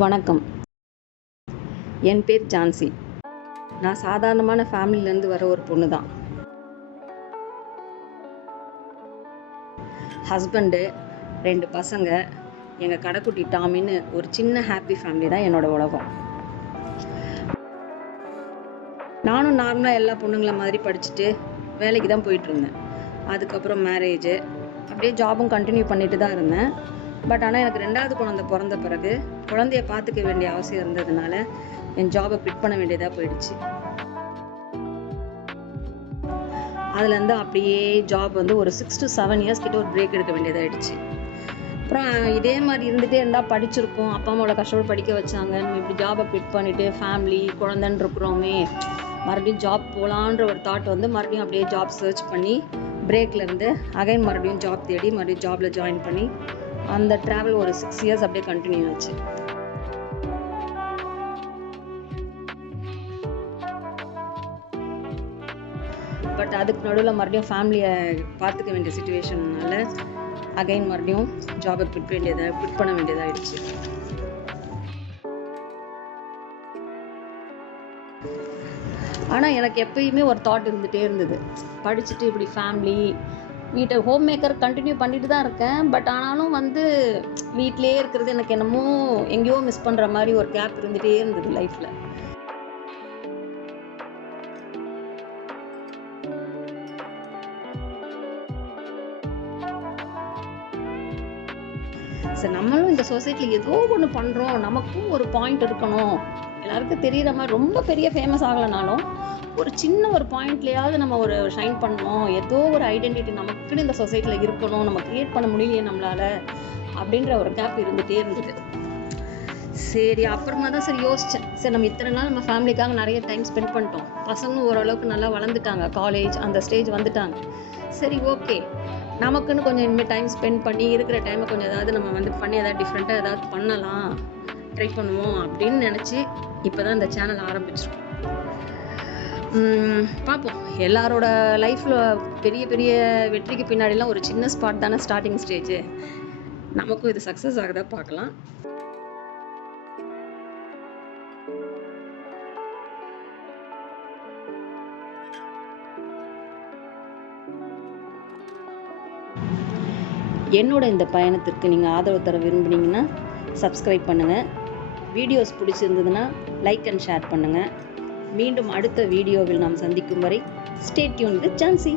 வணக்கம். என் பேர் ஜான்சி. நான் சாதாரணமான ஃபேமிலியிலேருந்து வர ஒரு பொண்ணு தான். ஹஸ்பண்டு, 2 பசங்க, எங்கள் கடைக்குட்டி டாமின்னு ஒரு சின்ன ஹாப்பி ஃபேமிலி தான் என்னோட உலகம். நானும் நார்மலாக எல்லா பொண்ணுங்களை மாதிரி படிச்சுட்டு வேலைக்கு தான் போயிட்டுருந்தேன். அதுக்கப்புறம் மேரேஜு, அப்படியே ஜாபும் கண்டினியூ பண்ணிட்டு தான் இருந்தேன். பட் ஆனால் எனக்கு 2வது குழந்தை பிறந்த பிறகு குழந்தைய பார்த்துக்க வேண்டிய அவசியம் இருந்ததுனால என் ஜாபை குவிட் பண்ண வேண்டியதாக போயிடுச்சு. அதுலேருந்து அப்படியே ஜாப் ஒரு 6 to 7 இயர்ஸ் கிட்ட ஒரு பிரேக் எடுக்க வேண்டியதாகிடுச்சு. அப்புறம் இதே மாதிரி இருந்துகிட்டே இருந்தால் படிச்சிருக்கோம், அப்பா அம்மாவோட கஷ்டப்பட்டு படிக்க வச்சாங்க, நம்ம இப்படி ஜாபை குவிட் பண்ணிவிட்டு ஃபேமிலி குழந்தைன்னு இருக்கிறோமே, மறுபடியும் ஜாப் போகலான்ற ஒரு தாட் மறுபடியும் அப்படியே ஜாப் சர்ச் பண்ணி பிரேக்லேருந்து அகைன் மறுபடியும் ஜாப் தேடி மறுபடியும் ஜாபில் ஜாயின் பண்ணி அந்த ட்ராவல் ஒரு 6 இயர்ஸ் அப்படியே கண்டினியூ ஆச்சு. பட் அதுக்கு நடுவில் மறுபடியும் ஃபேமிலியை பார்த்துக்க வேண்டிய சுச்சுவேஷன்னால அகைன் மறுபடியும் ஜாபை குவிட் பண்ண வேண்டியதாகிடுச்சு. ஆனால் எனக்கு எப்பயுமே ஒரு தாட் இருந்துகிட்டே இருந்தது, படிச்சுட்டு இப்படி ஃபேமிலி வீட்டை ஹோம் மேக்கர் கண்டினியூ பண்ணிட்டு தான் இருக்கேன். பட் ஆனாலும் வீட்டிலே இருக்கிறது எனக்கு என்னமோ எங்கேயோ மிஸ் பண்ணுற மாதிரி ஒரு கேப் இருந்துகிட்டே இருந்தது லைஃப்பில். சரி, நம்மளும் இந்த சொசைட்டியில் ஏதோ ஒன்று பண்ணுறோம், நமக்கும் ஒரு பாயிண்ட் இருக்கணும், எல்லாருக்கும் தெரிகிற மாதிரி ரொம்ப பெரிய ஃபேமஸ் ஆகலைனாலும் ஒரு சின்ன ஒரு பாயிண்ட்லையாவது நம்ம ஒரு ஷைன் பண்ணணும், ஏதோ ஒரு ஐடென்டிட்டி நமக்குன்னு இந்த சொசைட்டியில் இருக்கணும், நம்ம க்ரியேட் பண்ண முடியலையே நம்மளால் அப்படின்ற ஒரு கேப் இருந்துகிட்டே இருந்தது. சரி, அப்புறமா தான் யோசித்தேன், சரி நம்ம இத்தனை நாள் நம்ம ஃபேமிலிக்காக நிறைய டைம் ஸ்பெண்ட் பண்ணிட்டோம், பசங்களும் ஓரளவுக்கு நல்லா வளர்ந்துட்டாங்க, காலேஜ் அந்த ஸ்டேஜ் வந்துட்டாங்க, சரி ஓகே நமக்குன்னு கொஞ்சம் இனிமேல் டைம் ஸ்பெண்ட் பண்ணி இருக்கிற டைமை கொஞ்சம் ஏதாவது நம்ம பண்ணி ஏதாவது டிஃப்ரெண்ட்டாக ஏதாவது பண்ணலாம், ட்ரை பண்ணுவோம் அப்படின்னு நினச்சி இப்போ தான் இந்த சேனல் ஆரம்பிச்சிருக்கோம். பார்ப்போம், எல்லாரோட லைஃப்பில் பெரிய பெரிய வெற்றிக்கு பின்னாடிலாம் ஒரு சின்ன ஸ்பாட் தானே ஸ்டார்டிங் ஸ்டேஜு, நமக்கும் இது சக்ஸஸ் ஆகுதா பார்க்கலாம். என்னோட இந்த பயணத்திற்கு நீங்கள் ஆதரவு தர விரும்புனீங்கன்னா சப்ஸ்கிரைப் பண்ணுங்கள், வீடியோஸ் பிடிச்சிருந்ததுன்னா லைக் அண்ட் ஷேர் பண்ணுங்கள். மீண்டும் அடுத்த வீடியோவில் நாம் சந்திக்கும் வரை ஸ்டே டியூன் வித் ஜான்சி.